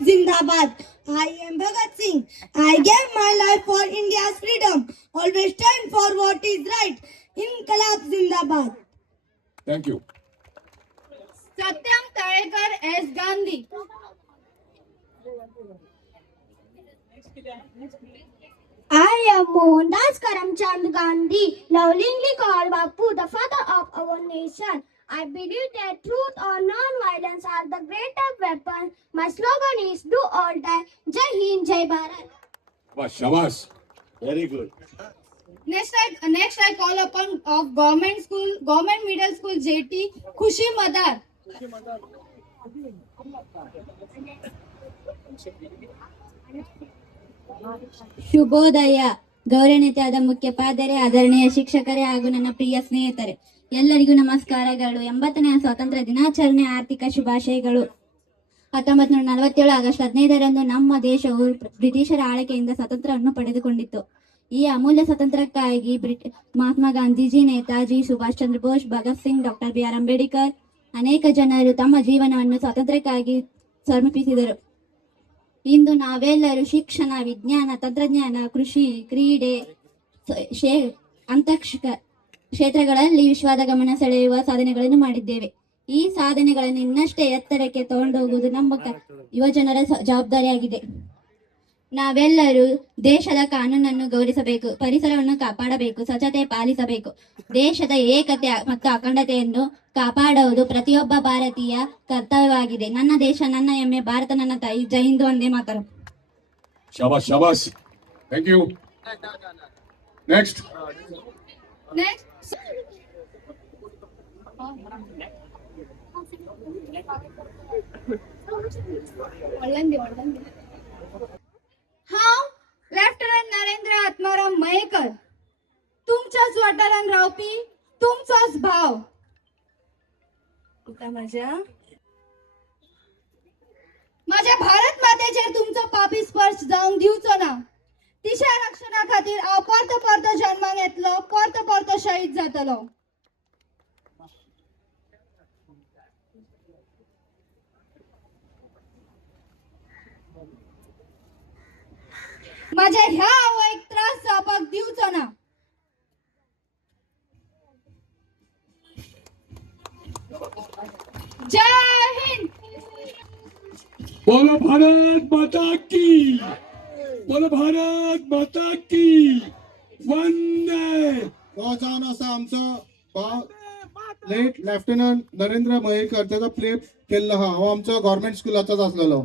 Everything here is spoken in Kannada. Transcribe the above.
Zindabad. I am Bhagat Singh. I gave my life for India's freedom. Always stand for what is right. Inqilab Zindabad. Thank you. Satyam Talekar S. Gandhi. I am Mohandas Karamchand Gandhi, lovingly called Bapu, the father of our nation. I believe that truth or non-violence are the greater weapon. My slogan is do or die. Jai Hind, Jai Bharat. Shabash. Very good. Next I call upon of government middle school JT Khushi Madar. ಶುಭೋದಯ. ಗೌರವಾನ್ವಿತ ಮುಖ್ಯೋಪಾಧ್ಯಾಯರೇ, ಆದರಣೀಯ ಶಿಕ್ಷಕರೇ ಹಾಗೂ ನನ್ನ ಪ್ರಿಯ ಸ್ನೇಹಿತರೆ, ಎಲ್ಲರಿಗೂ ನಮಸ್ಕಾರಗಳು. 80ನೇ ಸ್ವಾತಂತ್ರ್ಯ ದಿನಾಚರಣೆ ಆರ್ಥಿಕ ಶುಭಾಶಯಗಳು. 1947 ಆಗಸ್ಟ್ 15ರಂದು ನಮ್ಮ ದೇಶವು ಬ್ರಿಟಿಷರ ಆಳ್ವಿಕೆಯಿಂದ ಸ್ವಾತಂತ್ರ್ಯವನ್ನು ಪಡೆದುಕೊಂಡಿತ್ತು. ಈ ಅಮೂಲ್ಯ ಸ್ವಾತಂತ್ರ್ಯಕ್ಕಾಗಿ ಮಹಾತ್ಮ ಗಾಂಧೀಜಿ, ನೇತಾಜಿ ಸುಭಾಷ್ ಚಂದ್ರ ಬೋಸ್, ಭಗತ್ ಸಿಂಗ್, ಡಾಕ್ಟರ್ BR ಅಂಬೇಡ್ಕರ್ ಅನೇಕ ಜನರು ತಮ್ಮ ಜೀವನವನ್ನು ಸ್ವಾತಂತ್ರ್ಯಕ್ಕಾಗಿ ಸಮರ್ಪಿಸಿದರು. ಇಂದು ನಾವೆಲ್ಲರೂ ಶಿಕ್ಷಣ, ವಿಜ್ಞಾನ, ತಂತ್ರಜ್ಞಾನ, ಕೃಷಿ, ಕ್ರೀಡೆ, ಅಂತರಿಕ್ಷ ಕ್ಷೇತ್ರಗಳಲ್ಲಿ ವಿಶ್ವದ ಗಮನ ಸೆಳೆಯುವ ಸಾಧನೆಗಳನ್ನು ಮಾಡಿದ್ದೇವೆ. ಈ ಸಾಧನೆಗಳನ್ನು ಇನ್ನಷ್ಟೇ ಎತ್ತರಕ್ಕೆ ತಗೊಂಡೋಗುವುದು ನಮ್ಮ ಯುವಜನರ ಜವಾಬ್ದಾರಿಯಾಗಿದೆ. ನಾವೆಲ್ಲರೂ ದೇಶದ ಕಾನೂನನ್ನು ಗೌರವಿಸಬೇಕು, ಪರಿಸರವನ್ನು ಕಾಪಾಡಬೇಕು, ಸ್ವಚ್ಛತೆ ಪಾಲಿಸಬೇಕು. ದೇಶದ ಏಕತೆ ಮತ್ತು ಅಖಂಡತೆಯನ್ನು ಕಾಪಾಡುವುದು ಪ್ರತಿಯೊಬ್ಬ ಭಾರತೀಯ ಕರ್ತವ್ಯವಾಗಿದೆ. ನನ್ನ ದೇಶ ನನ್ನ ಹೆಮ್ಮೆ, ಭಾರತ ನನ್ನ ತಾಯಿ. ಜೈ Hind, Vande Mataram. Shabash, shabash. Thank you. Next. हांव लेफ्टनंट नरेंद्र आत्माराम मयेकर, तुमच्याच वाठारान रावपी तुमचोच भाव. माझ्या भारत मातेचेर तुमचो पापी स्पर्श जावंक दिवचो ना. तिच्या रक्षणा खातीर हांव परतो परतो जन्माक येतलो, परतो परतो शहीद जातलो. माझ्या ह्या आवयक त्रास जावपाक दिवचो ना. जय हिंद. बोलो भारत माता की. बोलो भारत माता की. वंदे. जावन आसा आमचो लेट लेफ्टनंट नरेंद्र मयेकर, त्याचा प्ले केल्लो आहा. हो आमचो गव्हर्नमेंट स्कुलाचोच आसलेलो.